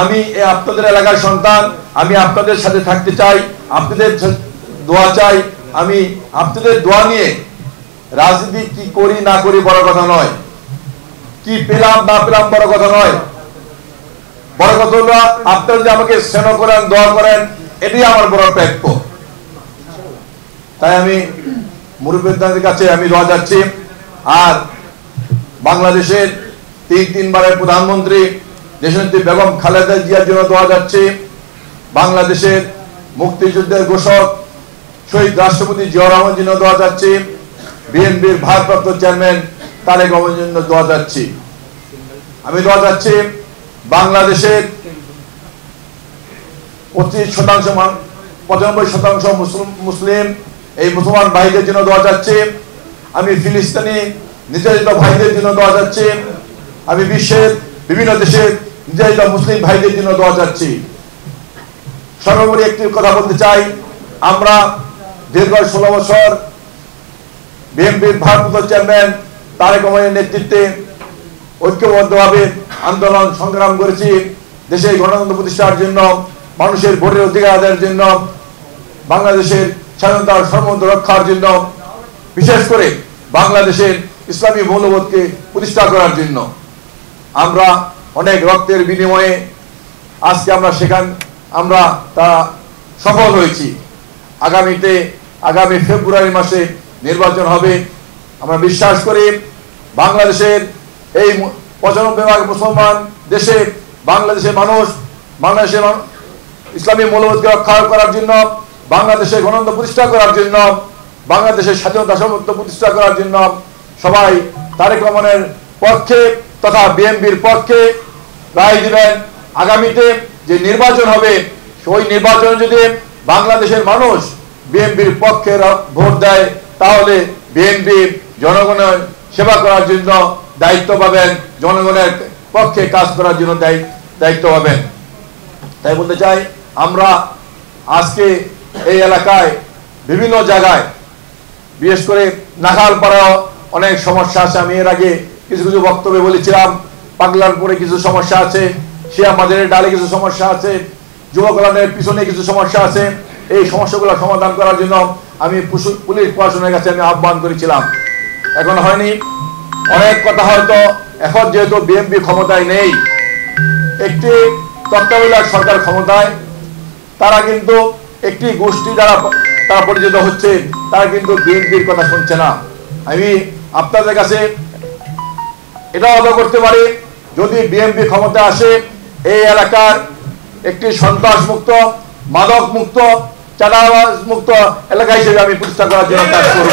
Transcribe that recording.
আমি আপনাদের এলাকার সন্তান, আমি আপনাদের সাথে থাকতে চাই, আপনাদের দোয়া চাই। আমি আপনাদের দোয়া নিয়ে রাজনীতি কি করি না করি বড় কথা নয়, কি পেলাম না পেলাম বড় কথা নয়। বড় কথা হলো আপনারা যদি আমাকে স্নেহ করেন, দোয়া করেন, এটাই আমার বড় প্রাপ্য। তাই আমি মুরব্বিদের কাছে আমি দোয়া চাচ্ছি। আর বাংলাদেশের তিনবারের প্রধানমন্ত্রী দেশনেত্রী বেগম খালেদা জিয়ার জন্য দোয়া যাচ্ছে। বাংলাদেশের মুক্তিযুদ্ধের ঘোষক শহীদ রাষ্ট্রপতি জিয়াউর রহমানের জন্য দোয়া যাচ্ছে। বিএনপির ভারপ্রাপ্ত চেয়ারম্যান তারেক রহমানের জন্য দোয়া যাচ্ছি। আমি দোয়া যাচ্ছি বাংলাদেশের 95% মুসলিম এই মুসলমান ভাইদের জন্য দোয়া যাচ্ছে। আমি ফিলিস্তিনি নির্যাতিত ভাইদের জন্য দোয়া যাচ্ছি। আমি বিশ্বের বিভিন্ন দেশের নির্যাতিত মুসলিম ভাইদের জন্য দোয়া যাচ্ছি। সর্বোপরি একটি কথা বলতে চাই, আমরা দীর্ঘ 16 বছর বিএনপির ভারপ্রাপ্ত চেয়ারম্যান তারেক রহমানের নেতৃত্বে ঐক্যবদ্ধভাবে আন্দোলন সংগ্রাম করেছি দেশের গণতন্ত্র প্রতিষ্ঠার জন্য, মানুষের ভোটের অধিকার আদায়ের জন্য, বাংলাদেশের স্বাধীনতার সার্বভৌমত্ব রক্ষার জন্য, বিশেষ করে বাংলাদেশের ইসলামী মূল্যবোধকে প্রতিষ্ঠা করার জন্য। আমরা অনেক রক্তের বিনিময়ে আজকে আমরা তা সফল হয়েছি। আগামী ফেব্রুয়ারি মাসে নির্বাচন হবে। আমরা বিশ্বাস করি বাংলাদেশের এই 95% মুসলমান দেশে বাংলাদেশের মানুষ ইসলামী মূল্যবোধকে রক্ষা করার জন্য, বাংলাদেশের গণতন্ত্র প্রতিষ্ঠা করার জন্য, বাংলাদেশের স্বাধীনতা সার্বভৌমত্ব প্রতিষ্ঠা করার জন্য সবাই তারেক রহমানের পক্ষে তথা বিএনপির পক্ষে রায় দিবেন। আগামীতে যে নির্বাচন হবে ওই নির্বাচনে যদি বাংলাদেশের মানুষ বিএনপির পক্ষে ভোট দেয় তাহলে বিএনপি জনগণের সেবা করার জন্য দায়িত্ব পাবেন, জনগণের পক্ষে কাজ করার জন্য দায়িত্ব পাবেন। তাই বলতে চাই, আমরা আজকে এই এলাকায় বিভিন্ন জায়গায় বিশেষ করে নাখালপাড়াও অনেক সমস্যা আছে। আমি এর আগে কিছু বক্তব্যে বলেছিলাম, পাগলারপুরে কিছু সমস্যা আছে, শিয়া মাজারের ডালে কিছু সমস্যা আছে, যুব কল্যাণের পিছনে কিছু সমস্যা আছে। এই সমস্যাগুলো সমাধান করার জন্য আমি পুলিশ প্রশাসনের কাছে আমি আহ্বান করেছিলাম, এখন হয়নি। অনেক কথা হয়তো এখন যেহেতু বিএনপি ক্ষমতায় নেই, একটি তত্ত্বাবধায়ক সরকার ক্ষমতায়, তারা কিন্তু একটি গোষ্ঠী দ্বারা তারা পরিচিত হচ্ছে, তারা কিন্তু বিএনপির কথা শুনছে না। আমি আপনাদের কাছে এটা আশা করতে পারি, যদি বিএনপি ক্ষমতায় আসে এই এলাকার একটি সন্ত্রাস মুক্ত, মাদক মুক্ত, চাঁদাবাজ মুক্ত এলাকা হিসেবে আমি প্রতিষ্ঠা করার জন্য কাজ করব।